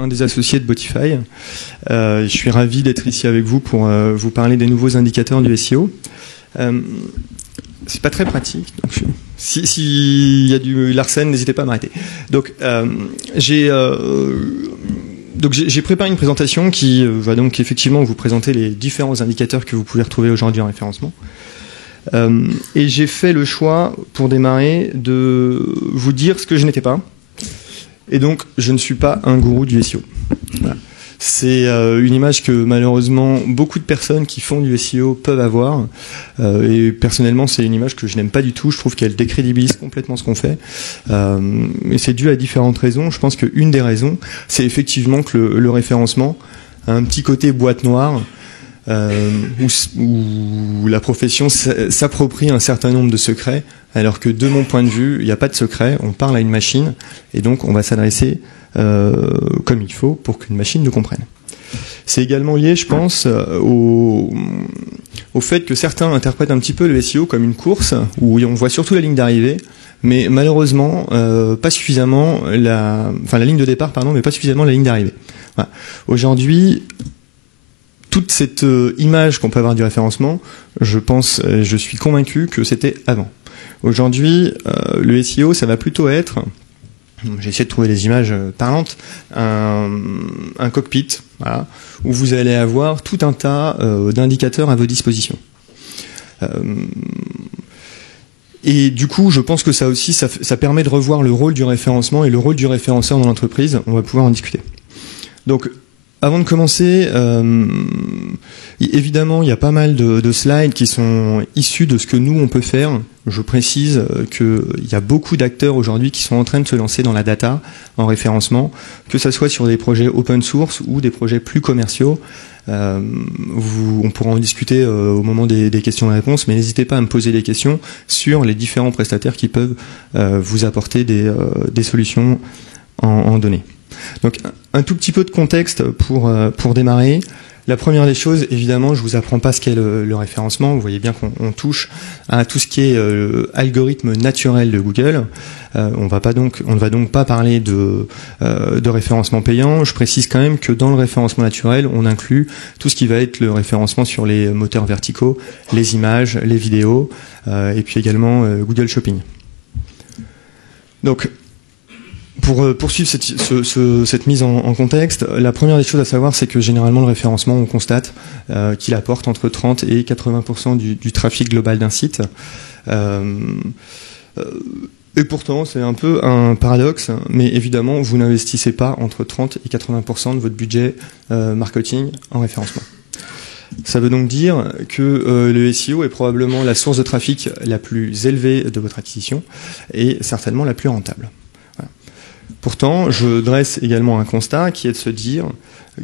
un des associés de Botify. Je suis ravi d'être ici avec vous pour vous parler des nouveaux indicateurs du SEO. C'est pas très pratique. Si y a du Larsen, n'hésitez pas à m'arrêter. Donc j'ai préparé une présentation qui va donc effectivement vous présenter les différents indicateurs que vous pouvez retrouver aujourd'hui en référencement. Et j'ai fait le choix, pour démarrer, de vous dire ce que je n'étais pas. Et donc, je ne suis pas un gourou du SEO. Voilà. C'est une image que malheureusement beaucoup de personnes qui font du SEO peuvent avoir. Et personnellement, c'est une image que je n'aime pas du tout. Je trouve qu'elle décrédibilise complètement ce qu'on fait. Et c'est dû à différentes raisons. Je pense qu'une des raisons, c'est effectivement que le référencement a un petit côté boîte noire. Où la profession s'approprie un certain nombre de secrets, alors que de mon point de vue, il n'y a pas de secret, on parle à une machine, et donc on va s'adresser comme il faut pour qu'une machine nous comprenne. C'est également lié, je pense, au fait que certains interprètent un petit peu le SEO comme une course, où on voit surtout la ligne d'arrivée, mais malheureusement, pas suffisamment la ligne de départ, pardon, mais pas suffisamment la ligne d'arrivée. Voilà. Aujourd'hui, toute cette image qu'on peut avoir du référencement, je suis convaincu que c'était avant. Aujourd'hui, le SEO, ça va plutôt être, j'ai essayé de trouver des images parlantes, un cockpit, voilà, où vous allez avoir tout un tas d'indicateurs à vos dispositions. Et du coup, je pense que ça aussi, ça permet de revoir le rôle du référencement et le rôle du référenceur dans l'entreprise. On va pouvoir en discuter. Donc, avant de commencer, évidemment, il y a pas mal de slides qui sont issus de ce que nous, on peut faire. Je précise qu'il y a beaucoup d'acteurs aujourd'hui qui sont en train de se lancer dans la data en référencement, que ce soit sur des projets open source ou des projets plus commerciaux. On pourra en discuter au moment des questions et réponses, mais n'hésitez pas à me poser des questions sur les différents prestataires qui peuvent vous apporter des solutions en données. Donc un tout petit peu de contexte pour démarrer. La première des choses, évidemment, je vous apprends pas ce qu'est le référencement. Vous voyez bien qu'on touche à tout ce qui est algorithme naturel de Google. On ne va donc pas parler de référencement payant. Je précise quand même que dans le référencement naturel, on inclut tout ce qui va être le référencement sur les moteurs verticaux, les images, les vidéos, et puis également Google Shopping. Donc pour poursuivre cette mise en contexte, la première des choses à savoir, c'est que généralement le référencement, on constate qu'il apporte entre 30 et 80% du trafic global d'un site. Et pourtant, c'est un peu un paradoxe, mais évidemment, vous n'investissez pas entre 30 et 80% de votre budget marketing en référencement. Ça veut donc dire que le SEO est probablement la source de trafic la plus élevée de votre acquisition et certainement la plus rentable. Pourtant, je dresse également un constat qui est de se dire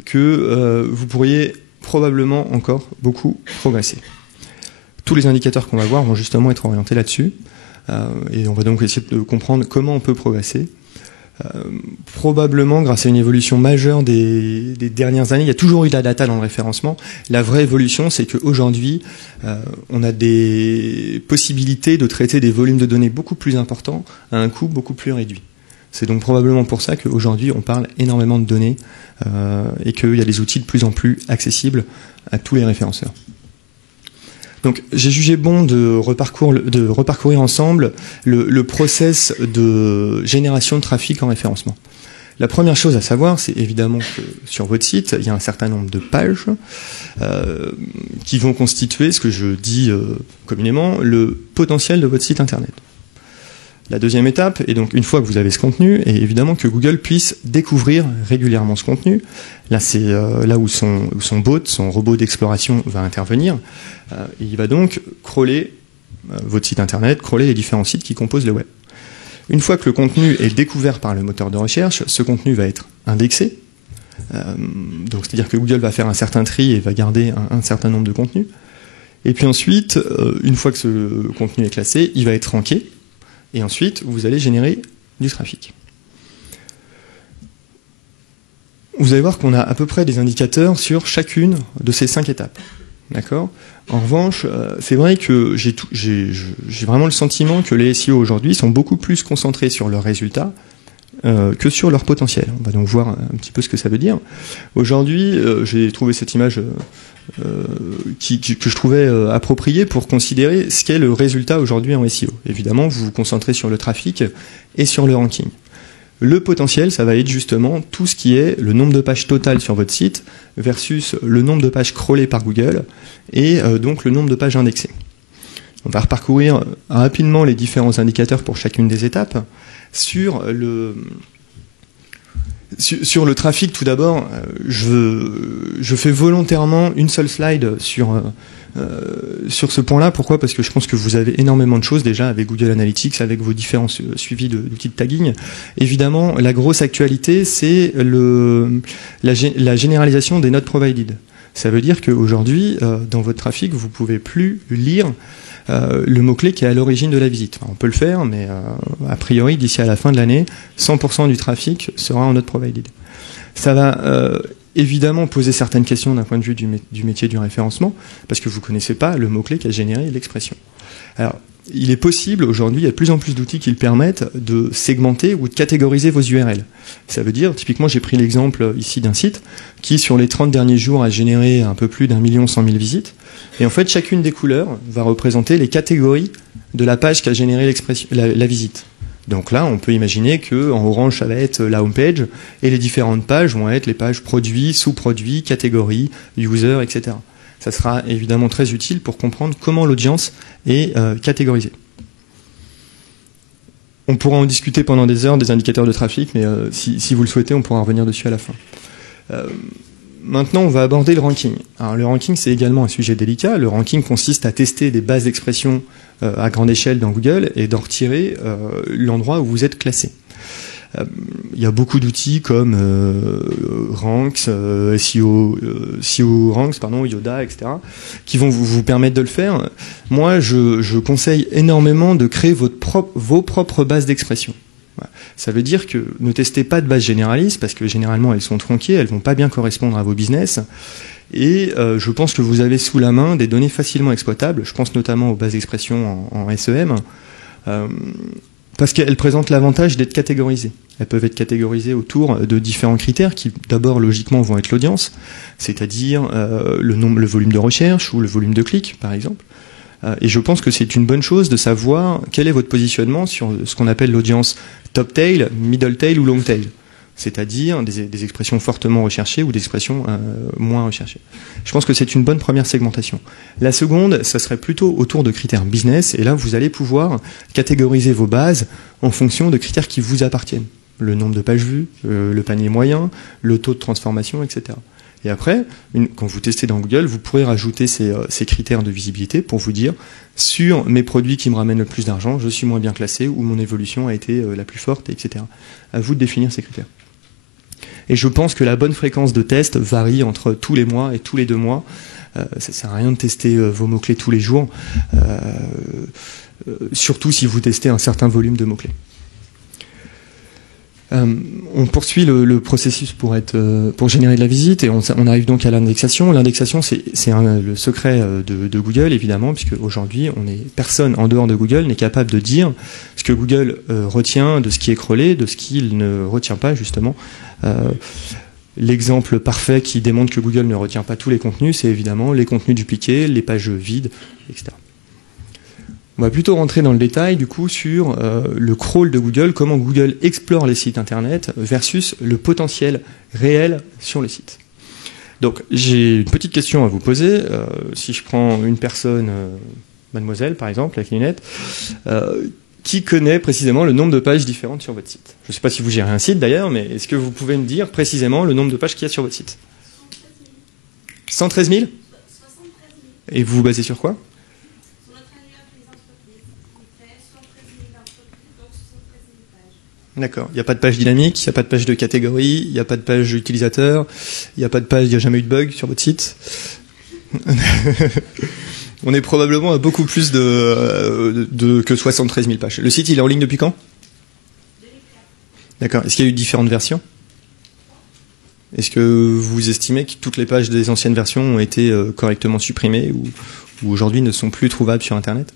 que vous pourriez probablement encore beaucoup progresser. Tous les indicateurs qu'on va voir vont justement être orientés là-dessus. Et on va donc essayer de comprendre comment on peut progresser. Probablement grâce à une évolution majeure des dernières années. Il y a toujours eu de la data dans le référencement. La vraie évolution, c'est qu'aujourd'hui, on a des possibilités de traiter des volumes de données beaucoup plus importants à un coût beaucoup plus réduit. C'est donc probablement pour ça qu'aujourd'hui on parle énormément de données et qu'il y a des outils de plus en plus accessibles à tous les référenceurs. Donc j'ai jugé bon de reparcourir ensemble le process de génération de trafic en référencement. La première chose à savoir, c'est évidemment que sur votre site, il y a un certain nombre de pages qui vont constituer ce que je dis communément le potentiel de votre site internet. La deuxième étape est donc, une fois que vous avez ce contenu, et évidemment que Google puisse découvrir régulièrement ce contenu. Là, c'est là où son bot, son robot d'exploration va intervenir. Et il va donc crawler votre site internet, crawler les différents sites qui composent le web. Une fois que le contenu est découvert par le moteur de recherche, ce contenu va être indexé. Donc, c'est-à-dire que Google va faire un certain tri et va garder un certain nombre de contenus. Et puis ensuite, une fois que ce contenu est classé, il va être ranké. Et ensuite, vous allez générer du trafic. Vous allez voir qu'on a à peu près des indicateurs sur chacune de ces 5 étapes. D'accord ? En revanche, c'est vrai que j'ai vraiment le sentiment que les SEO aujourd'hui sont beaucoup plus concentrés sur leurs résultats que sur leur potentiel. On va donc voir un petit peu ce que ça veut dire. Aujourd'hui, j'ai trouvé cette image que je trouvais appropriée pour considérer ce qu'est le résultat aujourd'hui en SEO. Évidemment, vous vous concentrez sur le trafic et sur le ranking. Le potentiel, ça va être justement tout ce qui est le nombre de pages totales sur votre site versus le nombre de pages crawlées par Google et donc le nombre de pages indexées. On va reparcourir rapidement les différents indicateurs pour chacune des étapes. Sur le trafic, tout d'abord, je fais volontairement une seule slide sur ce point-là. Pourquoi ? Parce que je pense que vous avez énormément de choses déjà avec Google Analytics, avec vos différents suivis d'outils de tagging. Évidemment, la grosse actualité, c'est la généralisation des not provided. Ça veut dire qu'aujourd'hui, dans votre trafic, vous ne pouvez plus lire le mot-clé qui est à l'origine de la visite. Enfin, on peut le faire, mais a priori, d'ici à la fin de l'année, 100% du trafic sera en not provided. Ça va évidemment poser certaines questions d'un point de vue du métier du référencement, parce que vous ne connaissez pas le mot-clé qui a généré l'expression. Alors, il est possible, aujourd'hui, il y a de plus en plus d'outils qui le permettent de segmenter ou de catégoriser vos URL. Ça veut dire, typiquement, j'ai pris l'exemple ici d'un site qui, sur les 30 derniers jours, a généré un peu plus d'1,1 million visites. Et en fait, chacune des couleurs va représenter les catégories de la page qui a généré la visite. Donc là, on peut imaginer qu'en orange, ça va être la homepage, et les différentes pages vont être les pages produits, sous-produits, catégories, user, etc. Ça sera évidemment très utile pour comprendre comment l'audience est catégorisée. On pourra en discuter pendant des heures des indicateurs de trafic, mais si vous le souhaitez, on pourra revenir dessus à la fin. Maintenant, on va aborder le ranking. Alors, le ranking, c'est également un sujet délicat. Le ranking consiste à tester des bases d'expression à grande échelle dans Google et d'en retirer l'endroit où vous êtes classé. Il y a beaucoup d'outils comme Ranks, SEO Ranks, Yoda, etc., qui vont vous permettre de le faire. Moi, je conseille énormément de créer vos propres bases d'expression. Ça veut dire que ne testez pas de bases généralistes, parce que généralement elles sont tronquées, elles ne vont pas bien correspondre à vos business. Et je pense que vous avez sous la main des données facilement exploitables. Je pense notamment aux bases d'expression en SEM, parce qu'elles présentent l'avantage d'être catégorisées. Elles peuvent être catégorisées autour de différents critères qui, d'abord, logiquement, vont être l'audience, c'est-à-dire le volume de recherche ou le volume de clics, par exemple. Et je pense que c'est une bonne chose de savoir quel est votre positionnement sur ce qu'on appelle l'audience top tail, middle tail ou long tail, c'est-à-dire des expressions fortement recherchées ou des expressions moins recherchées. Je pense que c'est une bonne première segmentation. La seconde, ça serait plutôt autour de critères business, et là vous allez pouvoir catégoriser vos bases en fonction de critères qui vous appartiennent. Le nombre de pages vues, le panier moyen, le taux de transformation, etc. Et après, quand vous testez dans Google, vous pourrez rajouter ces critères de visibilité pour vous dire, sur mes produits qui me ramènent le plus d'argent, je suis moins bien classé ou mon évolution a été la plus forte, etc. À vous de définir ces critères. Et je pense que la bonne fréquence de test varie entre tous les mois et tous les 2 mois. Ça ne sert à rien de tester vos mots-clés tous les jours, surtout si vous testez un certain volume de mots-clés. On poursuit le processus pour générer de la visite et on arrive donc à l'indexation. L'indexation, c'est le secret de Google, évidemment, puisque aujourd'hui, personne en dehors de Google n'est capable de dire ce que Google retient de ce qui est crawlé, de ce qu'il ne retient pas, justement. L'exemple parfait qui démontre que Google ne retient pas tous les contenus, c'est évidemment les contenus dupliqués, les pages vides, etc. On va plutôt rentrer dans le détail du coup sur le crawl de Google, comment Google explore les sites internet versus le potentiel réel sur les sites. Donc j'ai une petite question à vous poser. Si je prends une personne, mademoiselle par exemple, avec les lunettes, qui connaît précisément le nombre de pages différentes sur votre site? Je ne sais pas si vous gérez un site d'ailleurs, mais est-ce que vous pouvez me dire précisément le nombre de pages qu'il y a sur votre site? 113 000 Et vous vous basez sur quoi? D'accord. Il n'y a pas de page dynamique, il n'y a pas de page de catégorie, il n'y a pas de page utilisateur, il n'y a pas de page, il n'y a jamais eu de bug sur votre site. On est probablement à beaucoup plus que 73 000 pages. Le site, il est en ligne depuis quand? D'accord. Est-ce qu'il y a eu différentes versions? Est-ce que vous estimez que toutes les pages des anciennes versions ont été correctement supprimées ou aujourd'hui ne sont plus trouvables sur Internet?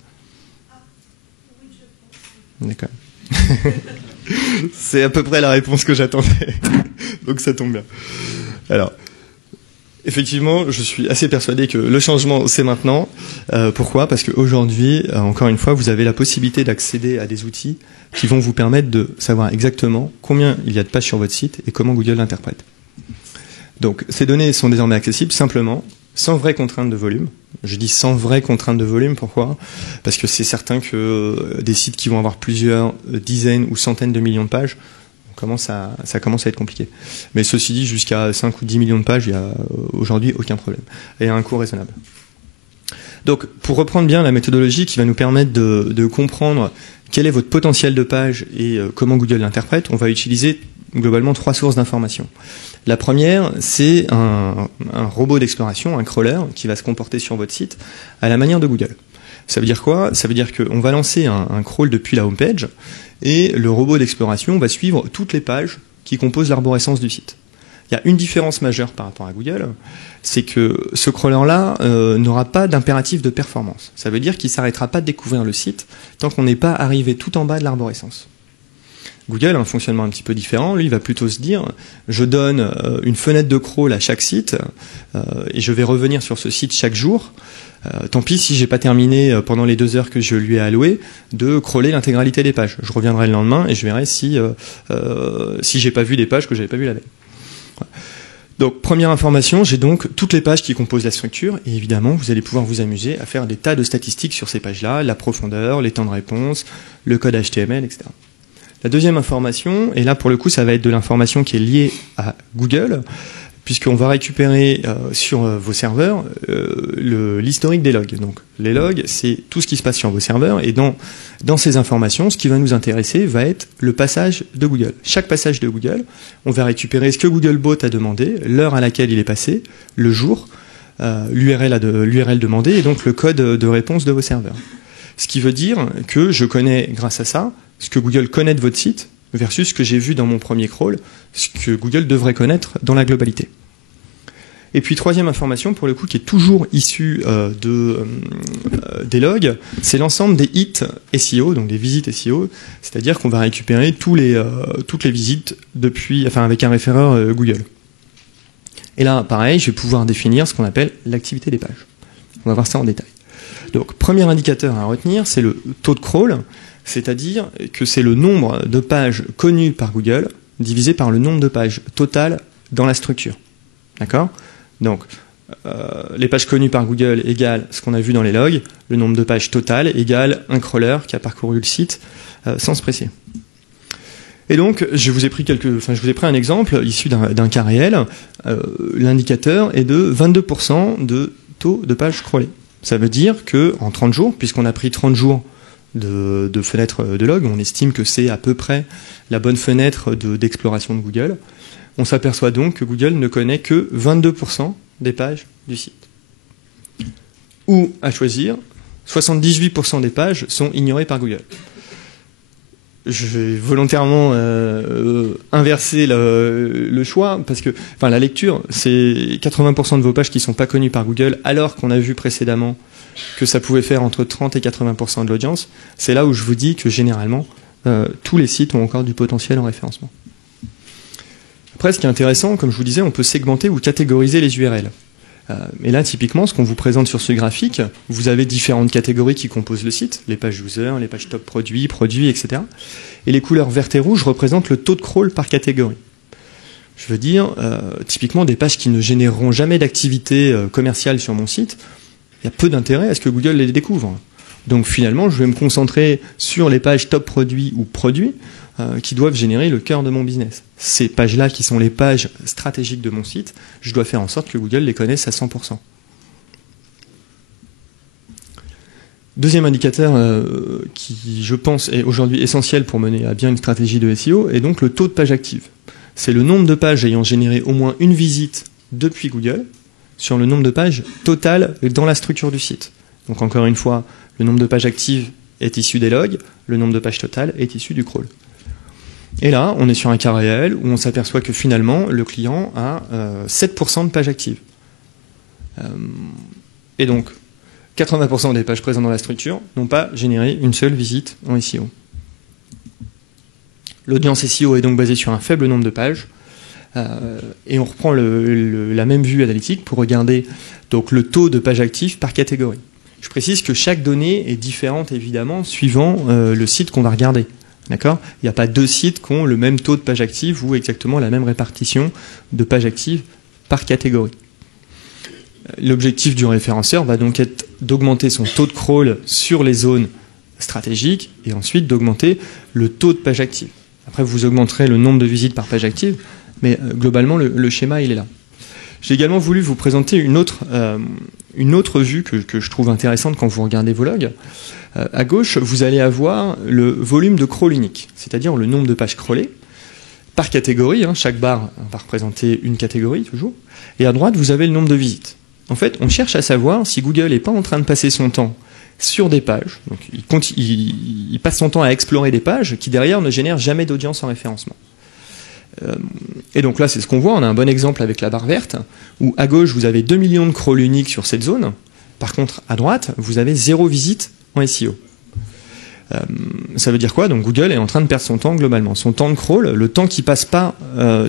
D'accord. C'est à peu près la réponse que j'attendais. Donc ça tombe bien. Alors, effectivement, je suis assez persuadé que le changement, c'est maintenant. Pourquoi ? Parce qu'aujourd'hui, encore une fois, vous avez la possibilité d'accéder à des outils qui vont vous permettre de savoir exactement combien il y a de pages sur votre site et comment Google l'interprète. Donc, ces données sont désormais accessibles simplement, sans vraie contrainte de volume. Je dis sans vraie contrainte de volume, pourquoi ? Parce que c'est certain que des sites qui vont avoir plusieurs dizaines ou centaines de millions de pages, ça commence à être compliqué. Mais ceci dit, jusqu'à 5 ou 10 millions de pages, il n'y a aujourd'hui aucun problème. Et à un coût raisonnable. Donc, pour reprendre bien la méthodologie qui va nous permettre de comprendre quel est votre potentiel de page et comment Google l'interprète, on va utiliser globalement 3 sources d'informations. La première, c'est un robot d'exploration, un crawler, qui va se comporter sur votre site à la manière de Google. Ça veut dire quoi ? Ça veut dire qu'on va lancer un crawl depuis la homepage et le robot d'exploration va suivre toutes les pages qui composent l'arborescence du site. Il y a une différence majeure par rapport à Google, c'est que ce crawler-là n'aura pas d'impératif de performance. Ça veut dire qu'il ne s'arrêtera pas de découvrir le site tant qu'on n'est pas arrivé tout en bas de l'arborescence. Google a un fonctionnement un petit peu différent. Lui, il va plutôt se dire, je donne une fenêtre de crawl à chaque site et je vais revenir sur ce site chaque jour. Tant pis si j'ai pas terminé pendant les 2 heures que je lui ai allouées de crawler l'intégralité des pages. Je reviendrai le lendemain et je verrai si j'ai pas vu des pages que j'avais pas vues la veille. Voilà. Donc première information, j'ai donc toutes les pages qui composent la structure et évidemment vous allez pouvoir vous amuser à faire des tas de statistiques sur ces pages-là, la profondeur, les temps de réponse, le code HTML, etc. La deuxième information, et là pour le coup ça va être de l'information qui est liée à Google, puisqu'on va récupérer sur vos serveurs l'historique des logs. Donc les logs, c'est tout ce qui se passe sur vos serveurs, et dans ces informations, ce qui va nous intéresser va être le passage de Google. Chaque passage de Google, on va récupérer ce que Googlebot a demandé, l'heure à laquelle il est passé, le jour, l'URL demandée, et donc le code de réponse de vos serveurs. Ce qui veut dire que je connais, grâce à ça, ce que Google connaît de votre site, versus ce que j'ai vu dans mon premier crawl, ce que Google devrait connaître dans la globalité. Et puis troisième information, pour le coup, qui est toujours issue des logs, c'est l'ensemble des hits SEO, donc des visites SEO, c'est-à-dire qu'on va récupérer toutes les visites avec un référeur Google. Et là, pareil, je vais pouvoir définir ce qu'on appelle l'activité des pages. On va voir ça en détail. Donc, premier indicateur à retenir, c'est le taux de crawl, c'est-à-dire que c'est le nombre de pages connues par Google divisé par le nombre de pages totales dans la structure. D'accord ? Donc, les pages connues par Google égale ce qu'on a vu dans les logs, le nombre de pages totales égale un crawler qui a parcouru le site sans se presser. Et donc, je vous ai pris un exemple issu d'un cas réel. L'indicateur est de 22% de taux de pages crawlées. Ça veut dire qu'en 30 jours, puisqu'on a pris 30 jours de fenêtre de log, on estime que c'est à peu près la bonne fenêtre d'exploration de Google. On s'aperçoit donc que Google ne connaît que 22% des pages du site. Ou, à choisir, 78% des pages sont ignorées par Google. Je vais volontairement inverser le choix, parce que la lecture, c'est 80% de vos pages qui ne sont pas connues par Google, alors qu'on a vu précédemment que ça pouvait faire entre 30 et 80% de l'audience. C'est là où je vous dis que généralement, tous les sites ont encore du potentiel en référencement. Après, ce qui est intéressant, comme je vous disais, on peut segmenter ou catégoriser les URL. Et là, typiquement, ce qu'on vous présente sur ce graphique, vous avez différentes catégories qui composent le site, les pages user, les pages top produits, etc. Et les couleurs vertes et rouges représentent le taux de crawl par catégorie. Je veux dire, typiquement, des pages qui ne généreront jamais d'activité commerciale sur mon site, il y a peu d'intérêt à ce que Google les découvre. Donc finalement, je vais me concentrer sur les pages top produits ou produits qui doivent générer le cœur de mon business. Ces pages-là, qui sont les pages stratégiques de mon site, je dois faire en sorte que Google les connaisse à 100%. Deuxième indicateur qui, je pense, est aujourd'hui essentiel pour mener à bien une stratégie de SEO, est donc le taux de pages actives. C'est le nombre de pages ayant généré au moins une visite depuis Google sur le nombre de pages totales dans la structure du site. Donc encore une fois, le nombre de pages actives est issu des logs, le nombre de pages totales est issu du crawl. Et là, on est sur un cas réel où on s'aperçoit que finalement, le client a 7% de pages actives. Et donc, 80% des pages présentes dans la structure n'ont pas généré une seule visite en SEO. L'audience SEO est donc basée sur un faible nombre de pages. Et on reprend la même vue analytique pour regarder donc, le taux de pages actives par catégorie. Je précise que chaque donnée est différente évidemment suivant le site qu'on va regarder. D'accord ? Il n'y a pas deux sites qui ont le même taux de pages actives ou exactement la même répartition de pages actives par catégorie. L'objectif du référenceur va donc être d'augmenter son taux de crawl sur les zones stratégiques et ensuite d'augmenter le taux de pages actives. Après, vous augmenterez le nombre de visites par page active, mais globalement, le schéma, il est là. J'ai également voulu vous présenter une autre vue que je trouve intéressante quand vous regardez vos logs. À gauche, vous allez avoir le volume de crawl unique, c'est-à-dire le nombre de pages crawlées par catégorie. Chaque barre va représenter une catégorie, toujours. Et à droite, vous avez le nombre de visites. En fait, on cherche à savoir si Google n'est pas en train de passer son temps sur des pages. Donc, il passe son temps à explorer des pages qui, derrière, ne génèrent jamais d'audience en référencement. Et donc là, c'est ce qu'on voit. On a un bon exemple avec la barre verte, où à gauche, vous avez 2 millions de crawls uniques sur cette zone. Par contre, à droite, vous avez 0 visite en SEO. Ça veut dire quoi ? Donc Google est en train de perdre son temps globalement. Son temps de crawl, le temps qui passe pas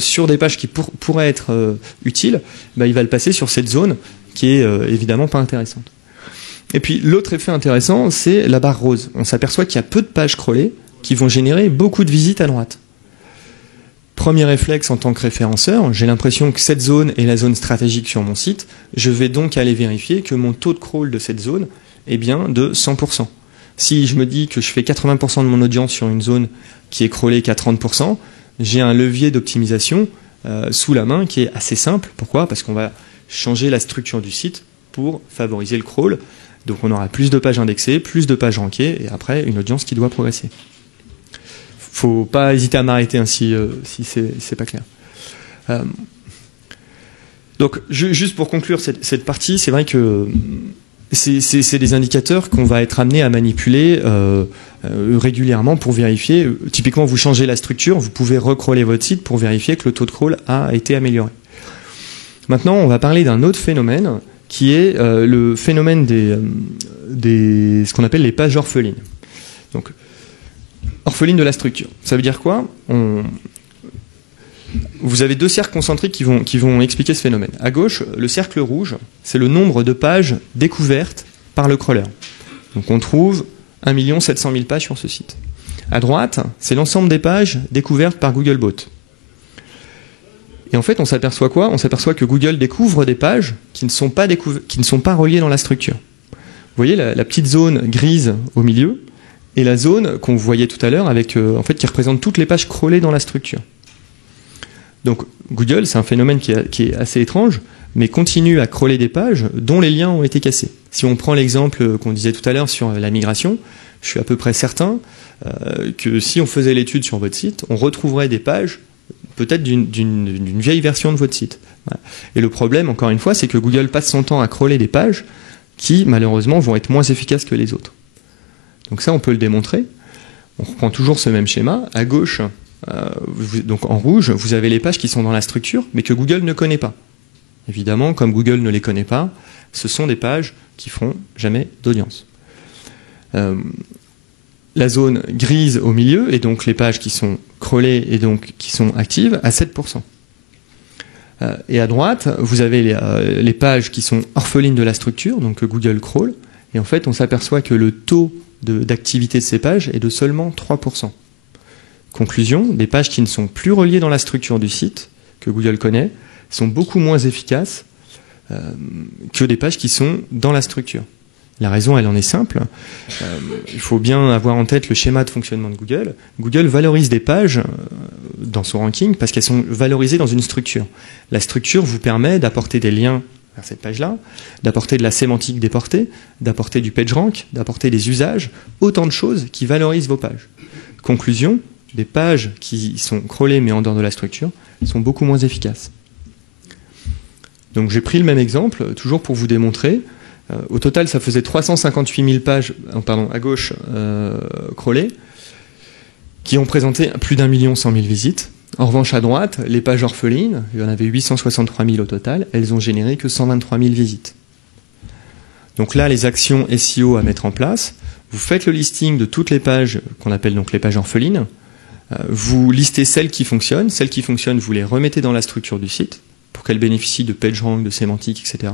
sur des pages qui pourraient être utiles, il va le passer sur cette zone qui est évidemment pas intéressante. Et puis l'autre effet intéressant, c'est la barre rose. On s'aperçoit qu'il y a peu de pages crawlées qui vont générer beaucoup de visites à droite. Premier réflexe en tant que référenceur, j'ai l'impression que cette zone est la zone stratégique sur mon site. Je vais donc aller vérifier que mon taux de crawl de cette zone est bien de 100%. Si je me dis que je fais 80% de mon audience sur une zone qui est crawlée qu'à 30%, j'ai un levier d'optimisation sous la main qui est assez simple. Pourquoi ? Parce qu'on va changer la structure du site pour favoriser le crawl. Donc on aura plus de pages indexées, plus de pages rankées, et après une audience qui doit progresser. Faut pas hésiter à m'arrêter si c'est pas clair. Donc juste pour conclure cette partie, c'est vrai que c'est des indicateurs qu'on va être amené à manipuler régulièrement pour vérifier. Typiquement, vous changez la structure, vous pouvez recrawler votre site pour vérifier que le taux de crawl a été amélioré. Maintenant, on va parler d'un autre phénomène qui est le phénomène ce qu'on appelle les pages orphelines. Donc, orphelines de la structure. Ça veut dire quoi ? Vous avez deux cercles concentriques qui vont expliquer ce phénomène. À gauche, le cercle rouge, c'est le nombre de pages découvertes par le crawler. Donc on trouve 1 700 000 pages sur ce site. À droite, c'est l'ensemble des pages découvertes par Googlebot. Et en fait, on s'aperçoit quoi ? On s'aperçoit que Google découvre des pages qui ne sont pas reliées dans la structure. Vous voyez la petite zone grise au milieu et la zone qu'on voyait tout à l'heure avec qui représente toutes les pages crawlées dans la structure. Donc Google, c'est un phénomène qui est assez étrange, mais continue à crawler des pages dont les liens ont été cassés. Si on prend l'exemple qu'on disait tout à l'heure sur la migration, je suis à peu près certain que si on faisait l'étude sur votre site, on retrouverait des pages peut-être d'une vieille version de votre site. Voilà. Et le problème, encore une fois, c'est que Google passe son temps à crawler des pages qui, malheureusement, vont être moins efficaces que les autres. Donc ça, on peut le démontrer. On reprend toujours ce même schéma. À gauche, donc en rouge, vous avez les pages qui sont dans la structure, mais que Google ne connaît pas. Évidemment, comme Google ne les connaît pas, ce sont des pages qui feront jamais d'audience. La zone grise au milieu, et donc les pages qui sont crawlées et donc qui sont actives, à 7%. Et à droite, vous avez les pages qui sont orphelines de la structure, donc que Google crawl, et en fait, on s'aperçoit que le taux d'activité de ces pages est de seulement 3%. Conclusion, des pages qui ne sont plus reliées dans la structure du site, que Google connaît, sont beaucoup moins efficaces que des pages qui sont dans la structure. La raison, elle en est simple. Il faut bien avoir en tête le schéma de fonctionnement de Google. Google valorise des pages dans son ranking parce qu'elles sont valorisées dans une structure. La structure vous permet d'apporter des liens vers cette page-là, d'apporter de la sémantique déportée, d'apporter du PageRank, d'apporter des usages, autant de choses qui valorisent vos pages. Conclusion, des pages qui sont crawlées mais en dehors de la structure sont beaucoup moins efficaces. Donc j'ai pris le même exemple, toujours pour vous démontrer. Au total, ça faisait 358 000 pages, à gauche, crawlées, qui ont présenté plus d'1 100 000 visites. En revanche, à droite, les pages orphelines, il y en avait 863 000 au total, elles ont généré que 123 000 visites. Donc là, les actions SEO à mettre en place, vous faites le listing de toutes les pages qu'on appelle donc les pages orphelines, Vous listez celles qui fonctionnent. Celles qui fonctionnent, vous les remettez dans la structure du site pour qu'elles bénéficient de PageRank, de sémantique, etc.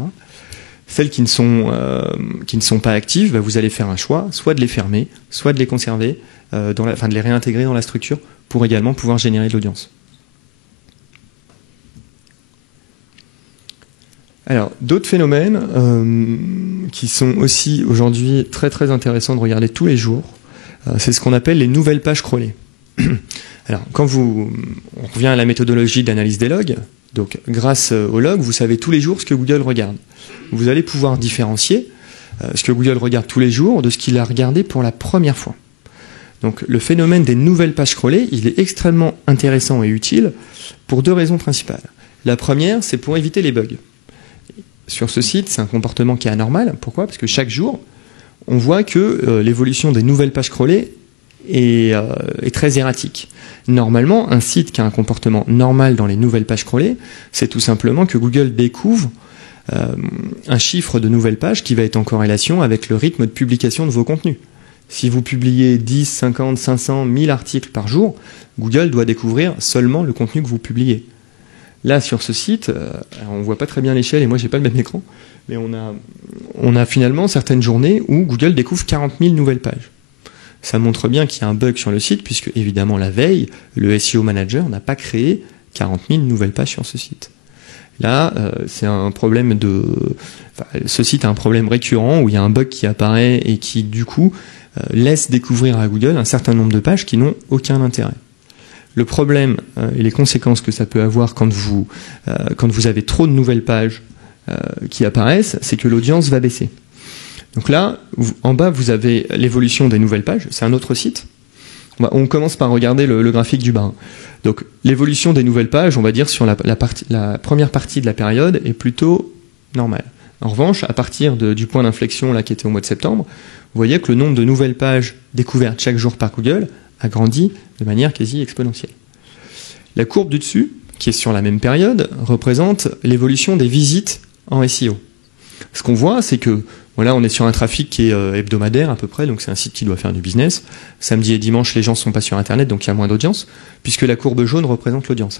Celles qui ne sont pas actives, vous allez faire un choix, soit de les fermer, soit de les conserver, de les réintégrer dans la structure pour également pouvoir générer de l'audience. Alors, d'autres phénomènes qui sont aussi aujourd'hui très très intéressants de regarder tous les jours, c'est ce qu'on appelle les nouvelles pages crawlées. Alors, on revient à la méthodologie d'analyse des logs. Donc, grâce aux logs, vous savez tous les jours ce que Google regarde. Vous allez pouvoir différencier ce que Google regarde tous les jours de ce qu'il a regardé pour la première fois. Donc, le phénomène des nouvelles pages crawlées, il est extrêmement intéressant et utile pour deux raisons principales. La première, c'est pour éviter les bugs. Sur ce site, c'est un comportement qui est anormal. Pourquoi ? Parce que chaque jour, on voit que l'évolution des nouvelles pages crawlées est très erratique. Normalement, un site qui a un comportement normal dans les nouvelles pages crawlées, c'est tout simplement que Google découvre un chiffre de nouvelles pages qui va être en corrélation avec le rythme de publication de vos contenus. Si vous publiez 10, 50, 500, 1000 articles par jour, Google doit découvrir seulement le contenu que vous publiez. Là, sur ce site, on ne voit pas très bien l'échelle et moi, je n'ai pas le même écran, mais on a finalement certaines journées où Google découvre 40 000 nouvelles pages. Ça montre bien qu'il y a un bug sur le site, puisque évidemment, la veille, le SEO Manager n'a pas créé 40 000 nouvelles pages sur ce site. Là, c'est un problème ce site a un problème récurrent où il y a un bug qui apparaît et qui, du coup, laisse découvrir à Google un certain nombre de pages qui n'ont aucun intérêt. Le problème et les conséquences que ça peut avoir quand vous avez trop de nouvelles pages qui apparaissent, c'est que l'audience va baisser. Donc là, en bas, vous avez l'évolution des nouvelles pages. C'est un autre site. On commence par regarder le graphique du bas. Donc l'évolution des nouvelles pages, on va dire sur la première partie de la période, est plutôt normale. En revanche, à partir du point d'inflexion là qui était au mois de septembre, vous voyez que le nombre de nouvelles pages découvertes chaque jour par Google a grandi de manière quasi exponentielle. La courbe du dessus, qui est sur la même période, représente l'évolution des visites en SEO. Ce qu'on voit, c'est que voilà, on est sur un trafic qui est hebdomadaire à peu près, donc c'est un site qui doit faire du business. Samedi et dimanche, les gens ne sont pas sur Internet, donc il y a moins d'audience, puisque la courbe jaune représente l'audience.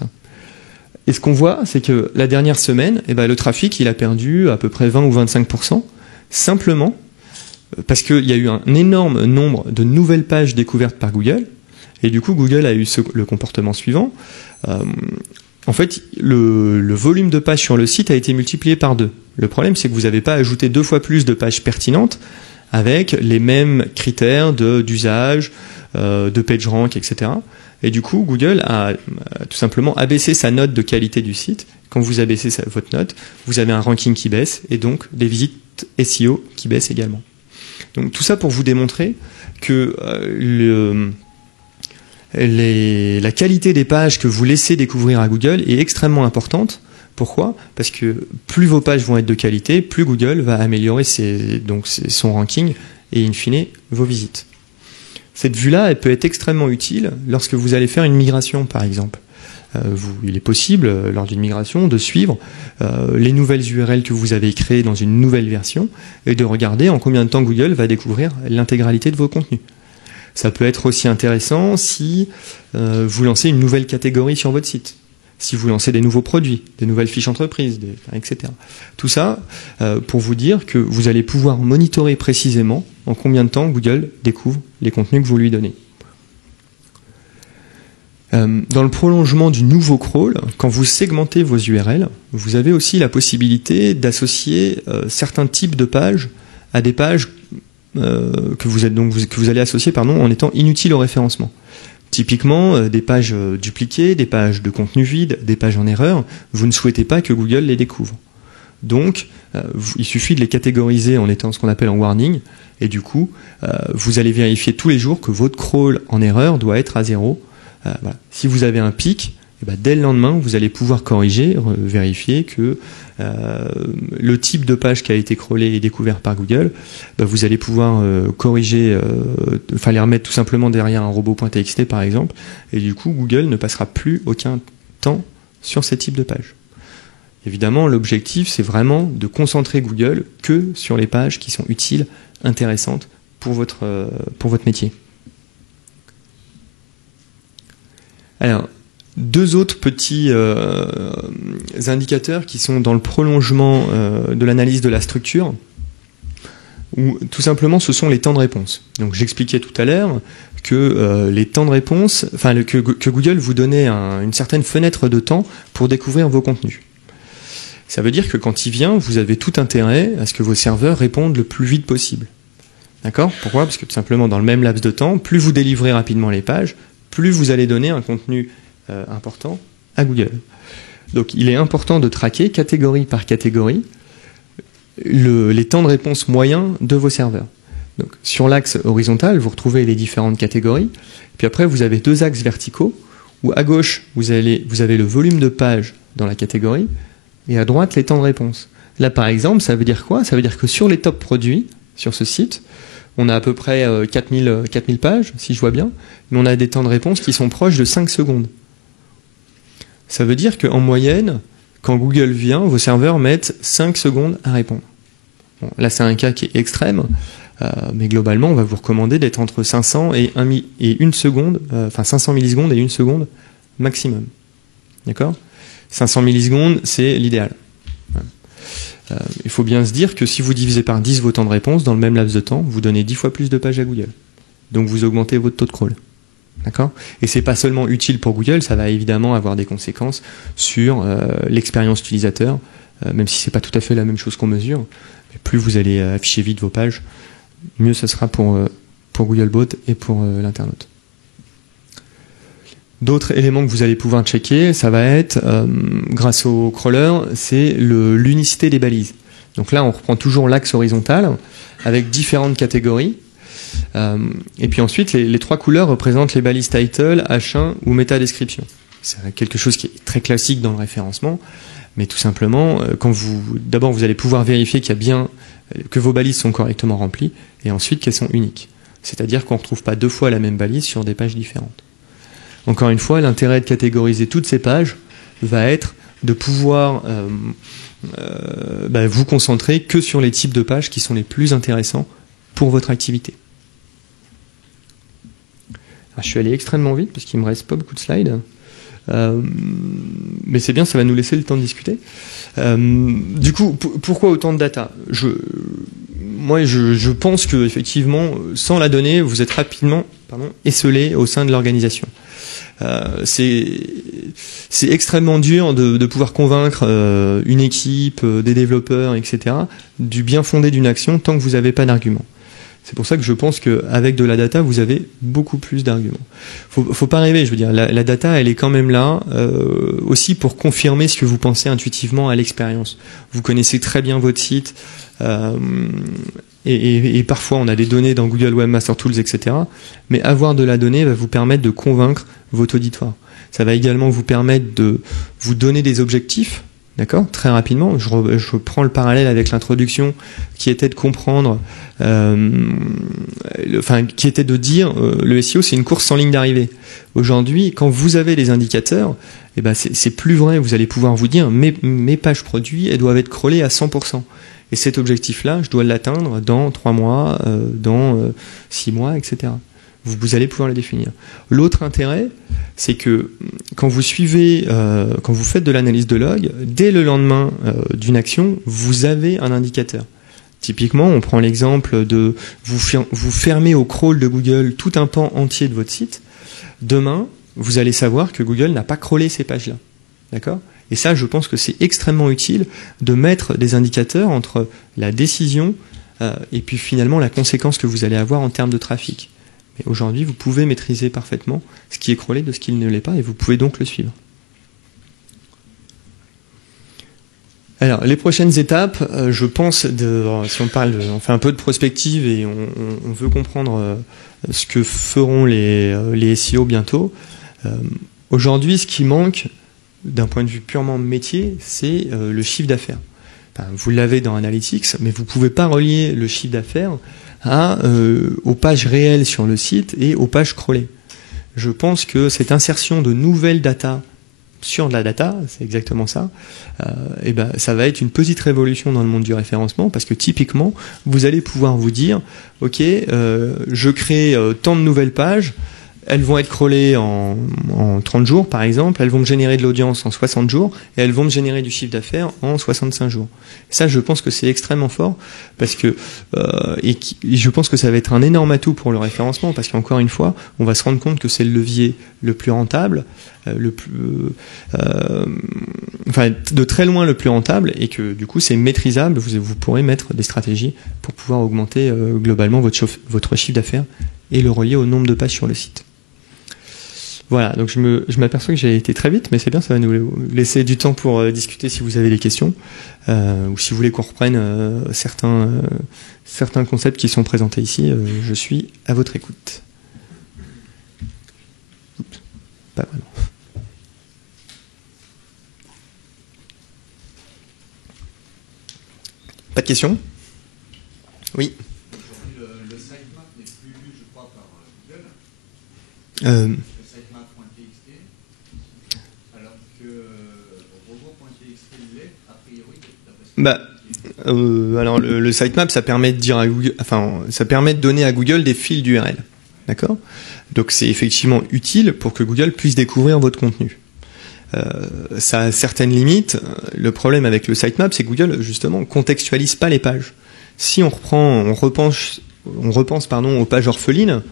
Et ce qu'on voit, c'est que la dernière semaine, le trafic, il a perdu à peu près 20 ou 25%, simplement parce qu'il y a eu un énorme nombre de nouvelles pages découvertes par Google, et du coup, Google a eu le comportement suivant. En fait, le volume de pages sur le site a été multiplié par 2. Le problème, c'est que vous n'avez pas ajouté 2 fois plus de pages pertinentes avec les mêmes critères d'usage, de PageRank, etc. Et du coup, Google a tout simplement abaissé sa note de qualité du site. Quand vous abaissez votre note, vous avez un ranking qui baisse et donc des visites SEO qui baissent également. Donc tout ça pour vous démontrer que la qualité des pages que vous laissez découvrir à Google est extrêmement importante. Pourquoi ? Parce que plus vos pages vont être de qualité, plus Google va améliorer son ranking et in fine vos visites. Cette vue-là, elle peut être extrêmement utile lorsque vous allez faire une migration, par exemple. Il est possible, lors d'une migration, de suivre les nouvelles URL que vous avez créées dans une nouvelle version et de regarder en combien de temps Google va découvrir l'intégralité de vos contenus. Ça peut être aussi intéressant si vous lancez une nouvelle catégorie sur votre site, si vous lancez des nouveaux produits, des nouvelles fiches entreprises, etc. Tout ça pour vous dire que vous allez pouvoir monitorer précisément en combien de temps Google découvre les contenus que vous lui donnez. Dans le prolongement du nouveau crawl, quand vous segmentez vos URL, vous avez aussi la possibilité d'associer certains types de pages à des pages que vous allez associer en étant inutiles au référencement. Typiquement, des pages dupliquées, des pages de contenu vide, des pages en erreur, vous ne souhaitez pas que Google les découvre. Donc, il suffit de les catégoriser en étant ce qu'on appelle en warning, et du coup, vous allez vérifier tous les jours que votre crawl en erreur doit être à 0. Voilà. Si vous avez un pic, dès le lendemain, vous allez pouvoir corriger, vérifier que le type de page qui a été crawlé et découvert par Google, vous allez pouvoir corriger, les remettre tout simplement derrière un robot.txt par exemple, et du coup Google ne passera plus aucun temps sur ces types de pages. Évidemment, l'objectif c'est vraiment de concentrer Google que sur les pages qui sont utiles, intéressantes pour votre métier. Alors, deux autres petits indicateurs qui sont dans le prolongement de l'analyse de la structure, où tout simplement ce sont les temps de réponse. Donc j'expliquais tout à l'heure que les temps de réponse, que Google vous donnait une certaine fenêtre de temps pour découvrir vos contenus. Ça veut dire que quand il vient, vous avez tout intérêt à ce que vos serveurs répondent le plus vite possible. D'accord ? Pourquoi ? Parce que tout simplement, dans le même laps de temps, plus vous délivrez rapidement les pages, plus vous allez donner un contenu important à Google. Donc il est important de traquer catégorie par catégorie les temps de réponse moyens de vos serveurs. Donc, sur l'axe horizontal, vous retrouvez les différentes catégories. Puis après, vous avez deux axes verticaux où à gauche, vous avez le volume de pages dans la catégorie et à droite, les temps de réponse. Là, par exemple, ça veut dire quoi ? Ça veut dire que sur les top produits, sur ce site, on a à peu près 4000 pages, si je vois bien, mais on a des temps de réponse qui sont proches de 5 secondes. Ça veut dire qu'en moyenne, quand Google vient, vos serveurs mettent 5 secondes à répondre. Bon, là, c'est un cas qui est extrême, mais globalement, on va vous recommander d'être entre 500 et 1 seconde, 500 millisecondes et 1 seconde maximum. D'accord ? 500 millisecondes, c'est l'idéal. Il faut bien se dire que si vous divisez par 10 vos temps de réponse, dans le même laps de temps, vous donnez 10 fois plus de pages à Google. Donc vous augmentez votre taux de crawl. D'accord ? Et c'est pas seulement utile pour Google, ça va évidemment avoir des conséquences sur l'expérience utilisateur, même si c'est pas tout à fait la même chose qu'on mesure. Mais plus vous allez afficher vite vos pages, mieux ce sera pour Googlebot et pour l'internaute. D'autres éléments que vous allez pouvoir checker, ça va être, grâce au crawler, c'est l'unicité des balises. Donc là, on reprend toujours l'axe horizontal avec différentes catégories. Et puis ensuite, les trois couleurs représentent les balises title, H1 ou métadescription. C'est quelque chose qui est très classique dans le référencement, mais tout simplement, d'abord vous allez pouvoir vérifier qu'il y a bien, que vos balises sont correctement remplies, et ensuite qu'elles sont uniques. C'est-à-dire qu'on ne retrouve pas deux fois la même balise sur des pages différentes. Encore une fois, l'intérêt de catégoriser toutes ces pages va être de pouvoir vous concentrer que sur les types de pages qui sont les plus intéressants pour votre activité. Alors, je suis allé extrêmement vite parce qu'il ne me reste pas beaucoup de slides. Mais c'est bien, ça va nous laisser le temps de discuter. Du coup, pourquoi autant de data ? Moi, je pense que effectivement, sans la donnée, vous êtes rapidement esselé au sein de l'organisation. C'est extrêmement dur de pouvoir convaincre une équipe, des développeurs, etc., du bien fondé d'une action tant que vous n'avez pas d'arguments. C'est pour ça que je pense qu'avec de la data, vous avez beaucoup plus d'arguments. Faut pas rêver, je veux dire, la data, elle est quand même là aussi pour confirmer ce que vous pensez intuitivement à l'expérience. Vous connaissez très bien votre site, et parfois on a des données dans Google Webmaster Tools, etc. Mais avoir de la donnée va vous permettre de convaincre votre auditoire. Ça va également vous permettre de vous donner des objectifs. D'accord ? Très rapidement, je prends le parallèle avec l'introduction qui était de comprendre, qui était de dire le SEO c'est une course sans ligne d'arrivée. Aujourd'hui, quand vous avez les indicateurs, c'est plus vrai. Vous allez pouvoir vous dire mes pages produits, elles doivent être crawlées à 100%. Et cet objectif-là, je dois l'atteindre dans 3 mois, dans 6 mois, etc. Vous allez pouvoir le définir. L'autre intérêt, c'est que quand vous faites de l'analyse de log, dès le lendemain d'une action, vous avez un indicateur. Typiquement, on prend l'exemple de vous fermer au crawl de Google tout un pan entier de votre site. Demain, vous allez savoir que Google n'a pas crawlé ces pages-là. D'accord ? Et ça, je pense que c'est extrêmement utile de mettre des indicateurs entre la décision et puis finalement la conséquence que vous allez avoir en termes de trafic. Mais aujourd'hui, vous pouvez maîtriser parfaitement ce qui est crawlé de ce qui ne l'est pas et vous pouvez donc le suivre. Alors, les prochaines étapes, je pense, si on fait un peu de prospective et on veut comprendre ce que feront les SEO bientôt. Aujourd'hui, ce qui manque, d'un point de vue purement métier, c'est le chiffre d'affaires. Vous l'avez dans Analytics, mais vous ne pouvez pas relier le chiffre d'affaires aux pages réelles sur le site et aux pages crawlées. Je pense que cette insertion de nouvelles data sur de la data, c'est exactement ça, ça va être une petite révolution dans le monde du référencement parce que typiquement, vous allez pouvoir vous dire, ok, je crée tant de nouvelles pages, elles vont être crawlées en 30 jours, par exemple, elles vont me générer de l'audience en 60 jours, et elles vont me générer du chiffre d'affaires en 65 jours. Ça, je pense que c'est extrêmement fort, parce que et je pense que ça va être un énorme atout pour le référencement, parce qu'encore une fois, on va se rendre compte que c'est le levier le plus rentable, enfin, de très loin le plus rentable, et que du coup, c'est maîtrisable. Vous pourrez mettre des stratégies pour pouvoir augmenter globalement votre chiffre d'affaires et le relier au nombre de pages sur le site. Voilà, donc je m'aperçois que j'ai été très vite, mais c'est bien, ça va nous laisser du temps pour discuter si vous avez des questions, ou si vous voulez qu'on reprenne certains concepts qui sont présentés ici, je suis à votre écoute. Oups, pas vraiment. Pas de questions? Oui. Le sitemap n'est plus lu, je crois, par Google. Alors que robot.txt l'est, a priori, alors le sitemap, ça permet de dire à Google, enfin, ça permet de donner à Google des fils d'URL, d'accord? Donc c'est effectivement utile pour que Google puisse découvrir votre contenu. Ça a certaines limites. Le problème avec le sitemap, c'est que Google justement contextualise pas les pages. Si on repense aux pages orphelines,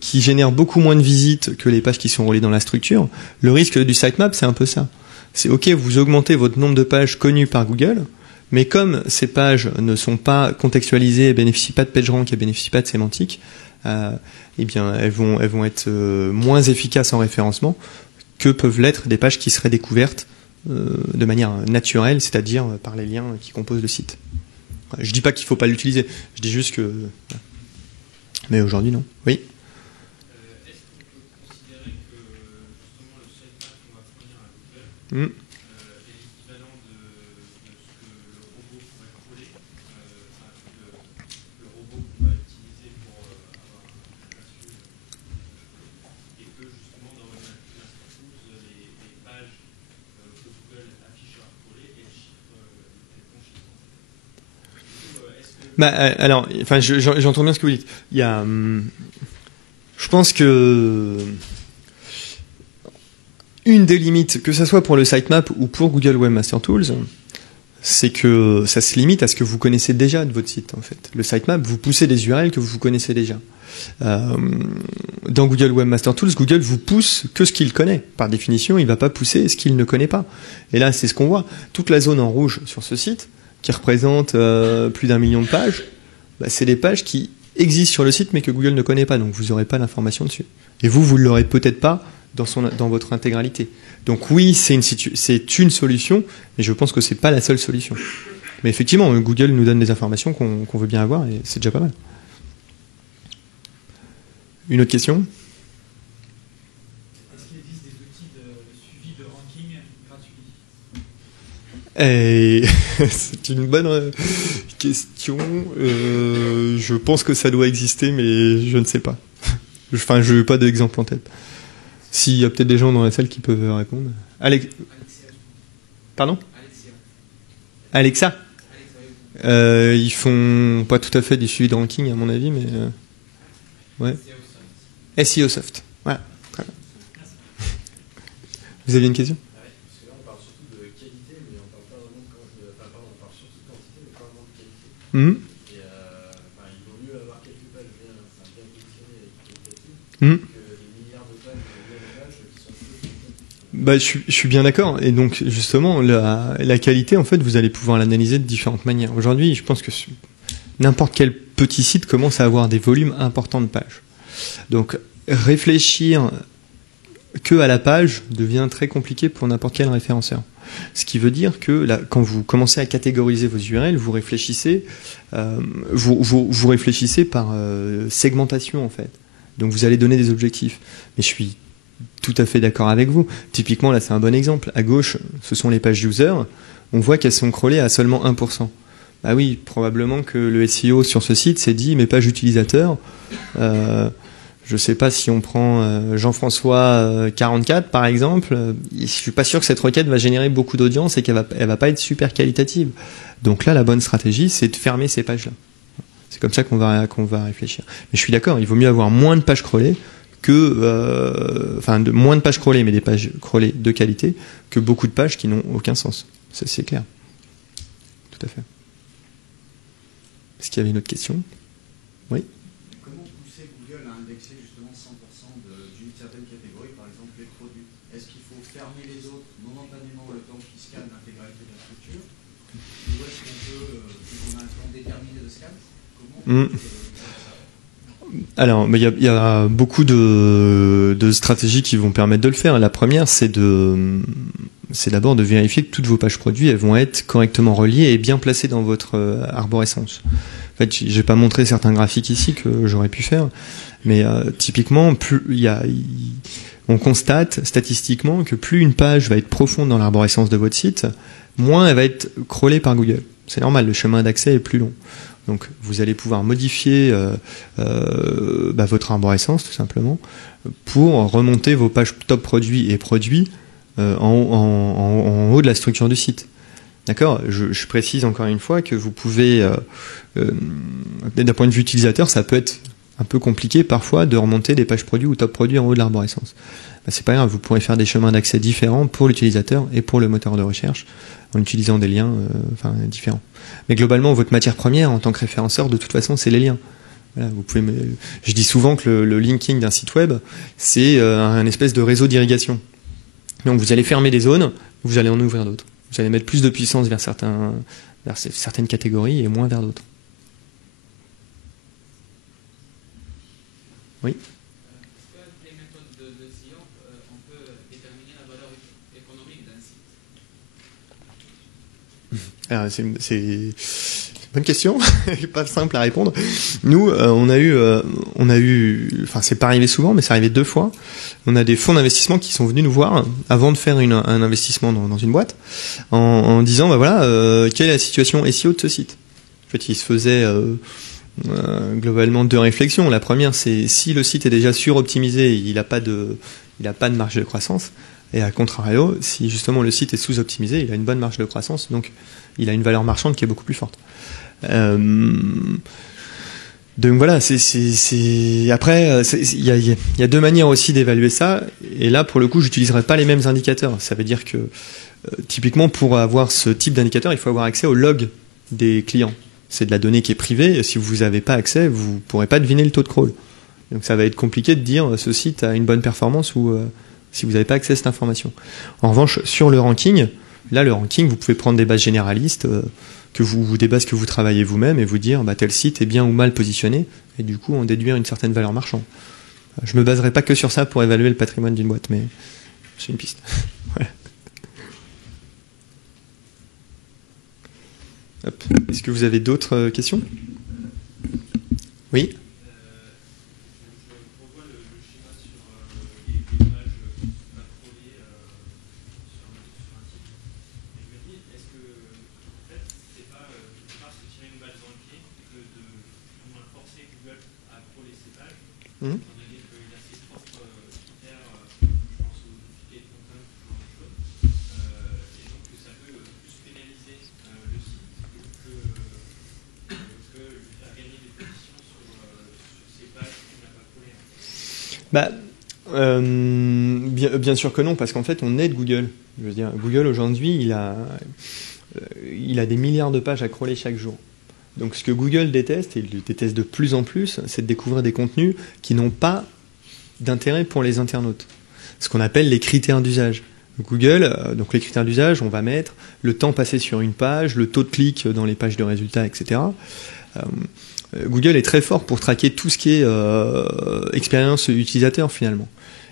qui génèrent beaucoup moins de visites que les pages qui sont reliées dans la structure, le risque du sitemap, c'est un peu ça. C'est OK, vous augmentez votre nombre de pages connues par Google, mais comme ces pages ne sont pas contextualisées, elles bénéficient pas de PageRank, elles bénéficient pas de sémantique, eh bien, elles vont être moins efficaces en référencement que peuvent l'être des pages qui seraient découvertes de manière naturelle, c'est-à-dire par les liens qui composent le site. Je dis pas qu'il faut pas l'utiliser, je dis juste que... Mais aujourd'hui, non. Oui. Est-ce qu'on peut considérer que justement le sitemap qu'on va fournir à Google est l'équivalent de ce que le robot pourrait crawler, le robot qu'on va utiliser pour avoir un aperçu et que justement dans Web Master Tools, les pages que Google affiche à crawler, elles font chiffre. Alors, enfin, j'entends bien ce que vous dites. Il y a, je pense que une des limites, que ce soit pour le sitemap ou pour Google Webmaster Tools, c'est que ça se limite à ce que vous connaissez déjà de votre site, en fait. Le sitemap, vous poussez des URL que vous connaissez déjà. Dans Google Webmaster Tools, Google vous pousse que ce qu'il connaît. Par définition, il ne va pas pousser ce qu'il ne connaît pas. Et là, c'est ce qu'on voit. Toute la zone en rouge sur ce site, qui représente plus d'1 million de pages, c'est des pages qui existent sur le site mais que Google ne connaît pas, donc vous n'aurez pas l'information dessus. Et vous ne l'aurez peut-être pas dans votre intégralité. Donc oui, c'est une solution, mais je pense que c'est pas la seule solution. Mais effectivement, Google nous donne des informations qu'on veut bien avoir et c'est déjà pas mal. Une autre question ? Est-ce qu'il existe des outils de suivi de ranking gratuits ? C'est une bonne question. Je pense que ça doit exister, mais je ne sais pas. Enfin, je n'ai pas d'exemple en tête. S'il y a peut-être des gens dans la salle qui peuvent répondre. Pardon ? Alexa. Ils font pas tout à fait du suivi de ranking, à mon avis, mais... ouais. SEO Soft. Voilà. Très bien. Vous aviez une question ? il vaut mieux avoir quelques pages bien positionnées et qualitatives que des milliards de pages qui sont je suis bien d'accord. Et donc, justement, la qualité, en fait, vous allez pouvoir l'analyser de différentes manières. Aujourd'hui, je pense que n'importe quel petit site commence à avoir des volumes importants de pages. Donc, réfléchir que à la page devient très compliqué pour n'importe quel référenceur. Ce qui veut dire que là, quand vous commencez à catégoriser vos URL, vous réfléchissez, vous réfléchissez par segmentation en fait. Donc vous allez donner des objectifs. Mais je suis tout à fait d'accord avec vous. Typiquement là, c'est un bon exemple. À gauche, ce sont les pages user. On voit qu'elles sont crawlées à seulement 1%. Bah oui, probablement que le SEO sur ce site s'est dit mes pages utilisateurs. Je ne sais pas si on prend Jean-François 44 par exemple, je suis pas sûr que cette requête va générer beaucoup d'audience et qu'elle va pas être super qualitative. Donc là, la bonne stratégie, c'est de fermer ces pages-là. C'est comme ça qu'on va réfléchir. Mais je suis d'accord, il vaut mieux avoir moins de pages crawlées que, enfin, moins de pages crawlées, mais des pages crawlées de qualité, que beaucoup de pages qui n'ont aucun sens. Ça, c'est clair. Tout à fait. Est-ce qu'il y avait une autre question? Oui. Comment pousser Google à indexer justement 100% d'une certaine catégorie, par exemple les produits? Est-ce qu'il faut fermer les autres momentanément le temps qu'il scanne l'intégralité de la structure? Ou est-ce qu'on peut, vu qu'on a un temps déterminé de scan, comment Alors, il y a beaucoup de stratégies qui vont permettre de le faire. La première, c'est d'abord de vérifier que toutes vos pages produits elles vont être correctement reliées et bien placées dans votre arborescence. En fait, je vais pas montrer certains graphiques ici que j'aurais pu faire, mais typiquement, on constate statistiquement que plus une page va être profonde dans l'arborescence de votre site, moins elle va être crawlée par Google. C'est normal, le chemin d'accès est plus long. Donc, vous allez pouvoir modifier votre arborescence, tout simplement, pour remonter vos pages top produits et produits en haut de la structure du site. D'accord ? Je précise encore une fois que vous pouvez, d'un point de vue utilisateur, ça peut être un peu compliqué parfois de remonter des pages produits ou top produits en haut de l'arborescence. C'est pas grave, vous pourrez faire des chemins d'accès différents pour l'utilisateur et pour le moteur de recherche en utilisant des liens différents. Mais globalement, votre matière première en tant que référenceur, de toute façon, c'est les liens. Voilà, je dis souvent que le linking d'un site web, c'est un espèce de réseau d'irrigation. Donc vous allez fermer des zones, vous allez en ouvrir d'autres. Vous allez mettre plus de puissance vers certaines catégories et moins vers d'autres. Oui. Est-ce que les méthodes de SEO, on peut déterminer la valeur économique d'un site? Alors, c'est une bonne question, pas simple à répondre. Nous, on a eu, enfin c'est pas arrivé souvent, mais c'est arrivé 2 fois. On a des fonds d'investissement qui sont venus nous voir avant de faire un investissement dans une boîte, en disant bah voilà, quelle est la situation SEO de ce site. En fait, ils se faisaient globalement 2 réflexions. La première, c'est si le site est déjà suroptimisé, il n'a pas de marge de croissance. Et à contrario, si justement le site est sous-optimisé, il a une bonne marge de croissance, donc il a une valeur marchande qui est beaucoup plus forte. Donc voilà, après, il y a 2 manières aussi d'évaluer ça. Et là, pour le coup, j'utiliserai pas les mêmes indicateurs. Ça veut dire que typiquement, pour avoir ce type d'indicateur, il faut avoir accès au log des clients. C'est de la donnée qui est privée. Et si vous n'avez pas accès, vous pourrez pas deviner le taux de crawl. Donc ça va être compliqué de dire ce site a une bonne performance ou si vous n'avez pas accès à cette information. En revanche, sur le ranking, là, le ranking, vous pouvez prendre des bases généralistes, des bases que vous travaillez vous-même et vous dire bah, tel site est bien ou mal positionné et du coup en déduire une certaine valeur marchande. Je me baserai pas que sur ça pour évaluer le patrimoine d'une boîte, mais c'est une piste. Voilà. Hop. Est-ce que vous avez d'autres questions? Oui. Bien sûr que non, parce qu'en fait, on aide Google. Je veux dire, Google aujourd'hui, il a des milliards de pages à crawler chaque jour. Donc, ce que Google déteste, et il le déteste de plus en plus, c'est de découvrir des contenus qui n'ont pas d'intérêt pour les internautes. Ce qu'on appelle les critères d'usage. Google, donc les critères d'usage, on va mettre le temps passé sur une page, le taux de clic dans les pages de résultats, etc. Google est très fort pour traquer tout ce qui est expérience utilisateur finalement.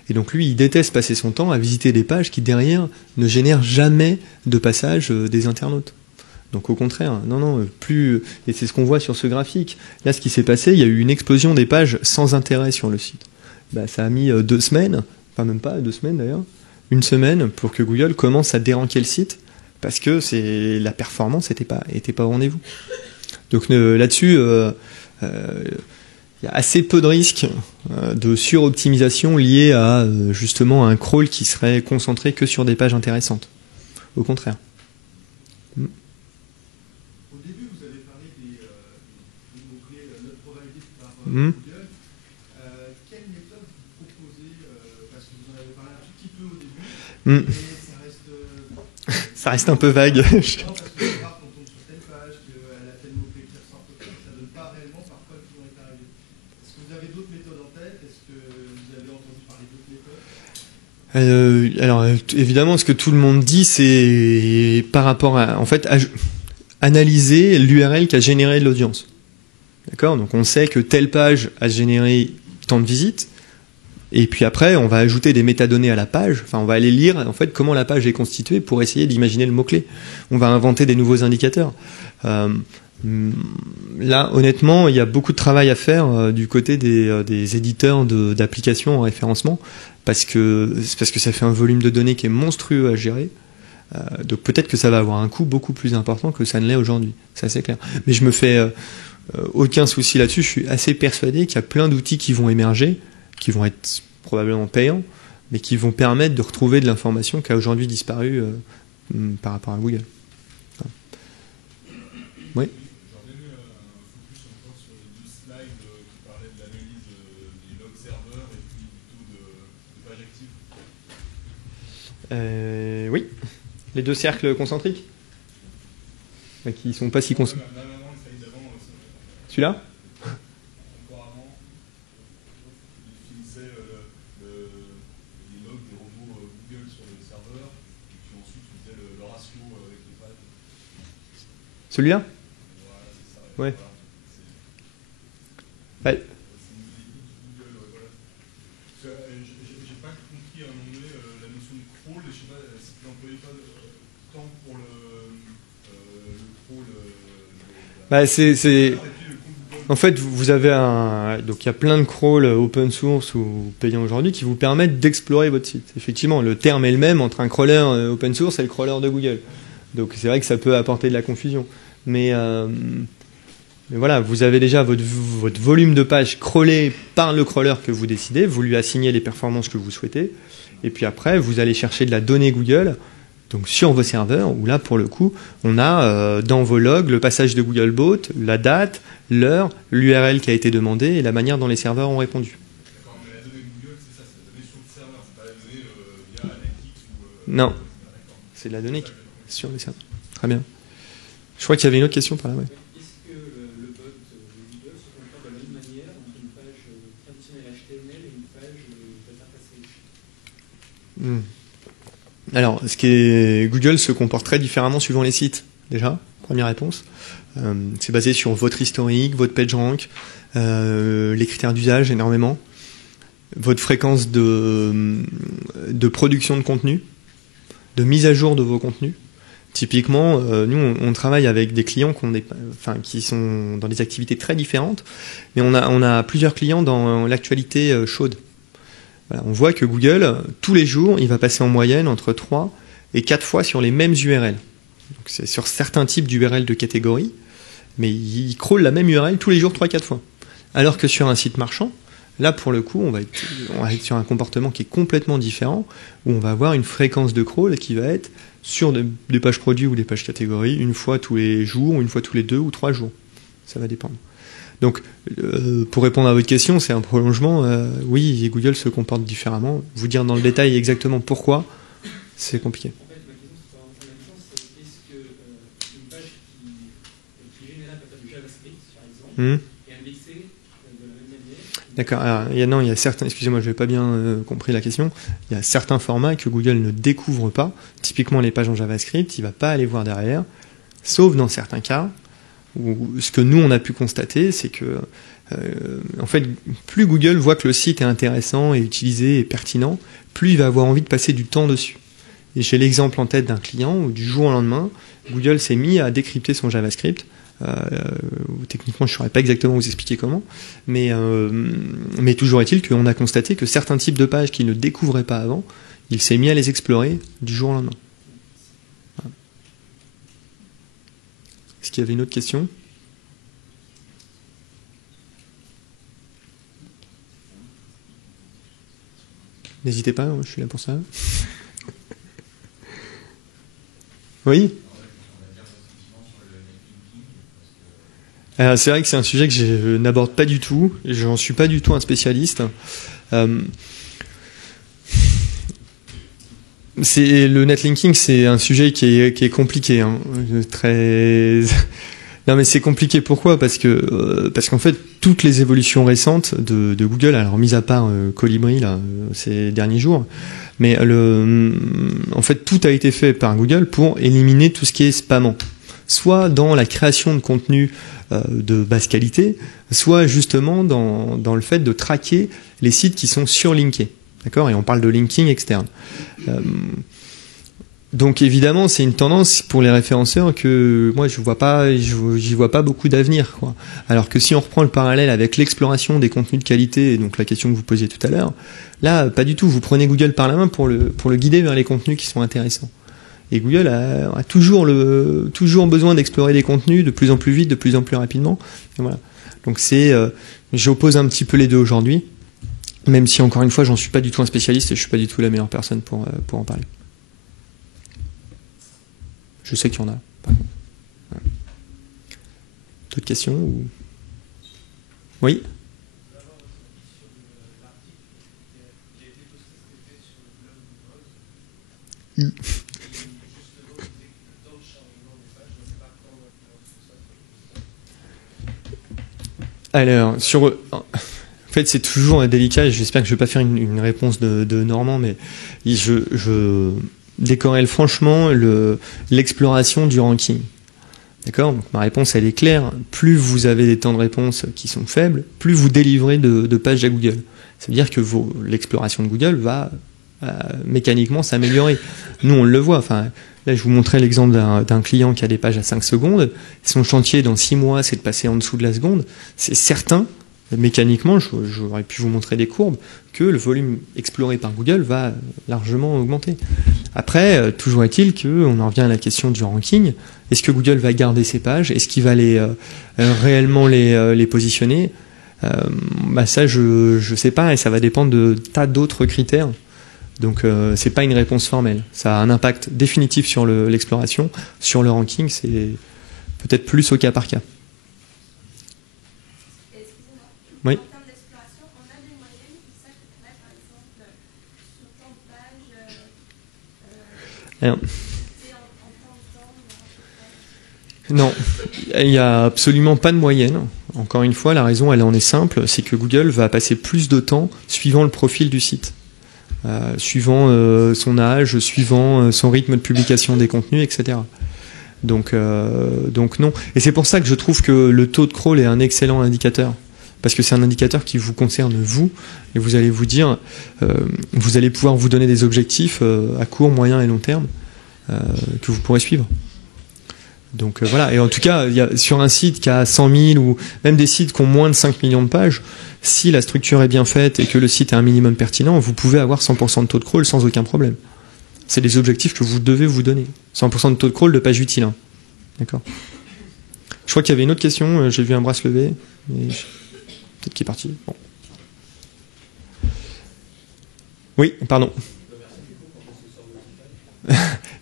Et donc lui, il déteste passer son temps à visiter des pages qui derrière ne génèrent jamais de passage des internautes. Donc au contraire, et c'est ce qu'on voit sur ce graphique. Là, ce qui s'est passé, il y a eu une explosion des pages sans intérêt sur le site. Ça a mis 2 semaines, enfin même pas 2 semaines d'ailleurs, 1 semaine pour que Google commence à déranquer le site parce que la performance était pas au rendez-vous. Donc là-dessus, il y a assez peu de risques de suroptimisation liés à justement un crawl qui serait concentré que sur des pages intéressantes. Au contraire. Au début, vous avez parlé des mots-clés not provided par Google. Quelle méthode vous proposer, parce que vous en avez parlé un tout petit peu au début, Mm. mais ça reste... Ça reste un peu vague. Non, parce que c'est rare qu'on tombe sur telle page, qu'elle a tel mot-clé qui ressort, ça ne donne pas réellement par quoi le client est arrivé. Est-ce que vous avez d'autres méthodes en tête? Est-ce que vous avez entendu parler d'autres méthodes? Alors évidemment, ce que tout le monde dit, c'est par rapport à, en fait, analyser l'URL qui a généré de l'audience. D'accord? Donc on sait que telle page a généré tant de visites, et puis après on va ajouter des métadonnées à la page. Enfin, on va aller lire en fait comment la page est constituée pour essayer d'imaginer le mot-clé. On va inventer des nouveaux indicateurs. Là, honnêtement, il y a beaucoup de travail à faire du côté des éditeurs d'applications en référencement, parce que ça fait un volume de données qui est monstrueux à gérer. Donc peut-être que ça va avoir un coût beaucoup plus important que ça ne l'est aujourd'hui. Ça, c'est clair. Mais je me fais aucun souci là-dessus. Je suis assez persuadé qu'il y a plein d'outils qui vont émerger, qui vont être probablement payants, mais qui vont permettre de retrouver de l'information qui a aujourd'hui disparu par rapport à Google. Enfin. Oui. J'aurais aimé un focus encore sur les deux slides qui parlaient de l'analyse des log serveurs et puis plutôt de pages actives. Oui. Les deux cercles concentriques qui ne sont pas si concentriques. Même avant, le slide d'avant, Celui-là? encore avant, il définissait les logs des robots Google sur les serveurs, et puis ensuite il faisait le ratio avec les pages. Celui-là? Voilà, c'est ça. Ouais. Voilà. Ouais. C'est une étude Google, voilà. J'ai pas compris à un moment donné la notion de crawl, je sais pas si tu n'employais pas tant pour le crawl. En fait, vous avez donc il y a plein de crawls open source ou payants aujourd'hui qui vous permettent d'explorer votre site. Effectivement, le terme est le même entre un crawler open source et le crawler de Google. Donc c'est vrai que ça peut apporter de la confusion. Mais voilà, vous avez déjà votre volume de pages crawlé par le crawler que vous décidez, vous lui assignez les performances que vous souhaitez, et puis après, vous allez chercher de la donnée Google, donc sur vos serveurs, où là, pour le coup, on a dans vos logs le passage de Googlebot, la date, l'heure, l'URL qui a été demandée et la manière dont les serveurs ont répondu. D'accord, mais la donnée Google, c'est ça, c'est la donnée sur le serveur, c'est pas la donnée via Analytics ou... Non, c'est de la donnée sur les serveurs. Très bien. Je crois qu'il y avait une autre question par là, ouais. Est-ce que le bot de Google se comporte de la même manière entre une page traditionnelle HTML et une page d'interface riche? Alors, Google se comporte très différemment suivant les sites, déjà, première réponse. C'est basé sur votre historique, votre PageRank, les critères d'usage énormément, votre fréquence de production de contenu, de mise à jour de vos contenus. Typiquement, nous, on travaille avec des clients qui sont dans des activités très différentes, mais on a plusieurs clients dans l'actualité chaude. Voilà, on voit que Google, tous les jours, il va passer en moyenne entre 3 et 4 fois sur les mêmes URL. Donc c'est sur certains types d'URL de catégorie, mais il crawl la même URL tous les jours 3-4 fois. Alors que sur un site marchand, là, pour le coup, on va être sur un comportement qui est complètement différent, où on va avoir une fréquence de crawl qui va être sur des pages produits ou des pages catégories, une fois tous les jours, une fois tous les 2 ou 3 jours. Ça va dépendre. Donc, pour répondre à votre question, c'est un prolongement. Oui, Google se comporte différemment. Vous dire dans le détail exactement pourquoi, c'est compliqué. En fait, ma question, c'est pas vraiment la question, c'est est-ce qu'une page qui est générée à partir du JavaScript, par exemple, est indexée de la même manière? D'accord. Alors, il y a certains. Excusez-moi, je n'ai pas bien compris la question. Il y a certains formats que Google ne découvre pas. Typiquement, les pages en JavaScript, il ne va pas aller voir derrière, sauf dans certains cas. Où ce que nous on a pu constater, c'est que en fait, plus Google voit que le site est intéressant et utilisé et pertinent, plus il va avoir envie de passer du temps dessus. Et j'ai l'exemple en tête d'un client où du jour au lendemain, Google s'est mis à décrypter son JavaScript. Techniquement, je ne saurais pas exactement vous expliquer comment, mais toujours est-il qu'on a constaté que certains types de pages qu'il ne découvrait pas avant, il s'est mis à les explorer du jour au lendemain. Est-ce qu'il y avait une autre question? N'hésitez pas, je suis là pour ça. Oui? C'est vrai que c'est un sujet que je n'aborde pas du tout. J'en suis pas du tout un spécialiste. Le netlinking, c'est un sujet qui est compliqué, hein. Non, mais c'est compliqué. Pourquoi ? Parce qu'en fait, toutes les évolutions récentes de Google, alors mis à part Colibri là ces derniers jours, mais en fait, tout a été fait par Google pour éliminer tout ce qui est spammant, soit dans la création de contenu de basse qualité, soit justement dans le fait de traquer les sites qui sont surlinkés. D'accord ? Et on parle de linking externe. Donc évidemment, c'est une tendance pour les référenceurs que moi j'y vois pas beaucoup d'avenir, quoi. Alors que si on reprend le parallèle avec l'exploration des contenus de qualité, et donc la question que vous posiez tout à l'heure, là pas du tout. Vous prenez Google par la main pour le guider vers les contenus qui sont intéressants. Et Google a toujours besoin d'explorer des contenus de plus en plus vite, de plus en plus rapidement. Et voilà. Donc j'oppose un petit peu les deux aujourd'hui. Même si, encore une fois, j'en suis pas du tout un spécialiste et je suis pas du tout la meilleure personne pour en parler. Je sais qu'il y en a. Voilà. D'autres questions ou... Oui ? Alors, en fait, c'est toujours délicat et j'espère que je ne vais pas faire une réponse de Normand, mais je décorrèle franchement l'exploration du ranking. D'accord ? Donc ma réponse, elle est claire. Plus vous avez des temps de réponse qui sont faibles, plus vous délivrez de pages à Google. Ça veut dire que l'exploration de Google va mécaniquement s'améliorer. Nous, on le voit. Enfin, là, je vous montrais l'exemple d'un client qui a des pages à 5 secondes. Son chantier, dans 6 mois, c'est de passer en dessous de la seconde. C'est certain. Mécaniquement, j'aurais pu vous montrer des courbes, que le volume exploré par Google va largement augmenter. Après, toujours est-il qu'on en revient à la question du ranking. Est-ce que Google va garder ces pages ? Est-ce qu'il va réellement les positionner ? Ça, je sais pas, et ça va dépendre de tas d'autres critères. Donc, c'est pas une réponse formelle. Ça a un impact définitif sur l'exploration. Sur le ranking, c'est peut-être plus au cas par cas. Oui. En termes d'exploration, on a des moyennes qui s'achèteraient, par exemple, sur tant de pages, Alors, en temps de temps. Non, il n'y a absolument pas de moyenne. Encore une fois, la raison, elle en est simple, c'est que Google va passer plus de temps suivant le profil du site, suivant son âge, suivant son rythme de publication des contenus, etc. Donc non. Et c'est pour ça que je trouve que le taux de crawl est un excellent indicateur. Parce que c'est un indicateur qui vous concerne vous, et vous allez vous dire, vous allez pouvoir vous donner des objectifs à court, moyen et long terme que vous pourrez suivre. Donc voilà, et en tout cas, sur un site qui a 100 000 ou même des sites qui ont moins de 5 millions de pages, si la structure est bien faite et que le site est un minimum pertinent, vous pouvez avoir 100% de taux de crawl sans aucun problème. C'est des objectifs que vous devez vous donner. 100% de taux de crawl de page utile. Hein. D'accord. Je crois qu'il y avait une autre question, j'ai vu un bras se lever, mais... Peut-être qu'il est parti. Bon. Oui, pardon.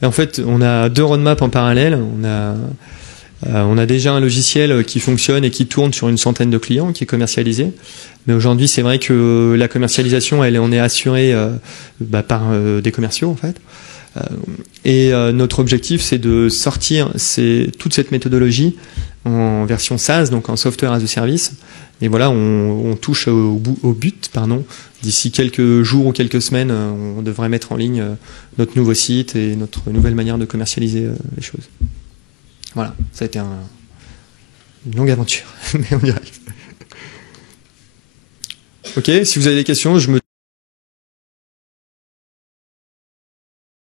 En fait, on a 2 roadmaps en parallèle. On a déjà un logiciel qui fonctionne et qui tourne sur une centaine de clients, qui est commercialisé. Mais aujourd'hui, c'est vrai que la commercialisation, on est assuré par des commerciaux, en fait. Et notre objectif, c'est de sortir toute cette méthodologie en version SaaS, donc en Software as a Service. Et voilà, on touche au but. D'ici quelques jours ou quelques semaines, on devrait mettre en ligne notre nouveau site et notre nouvelle manière de commercialiser les choses. Voilà, ça a été une longue aventure, mais on y arrive. Ok, si vous avez des questions, je me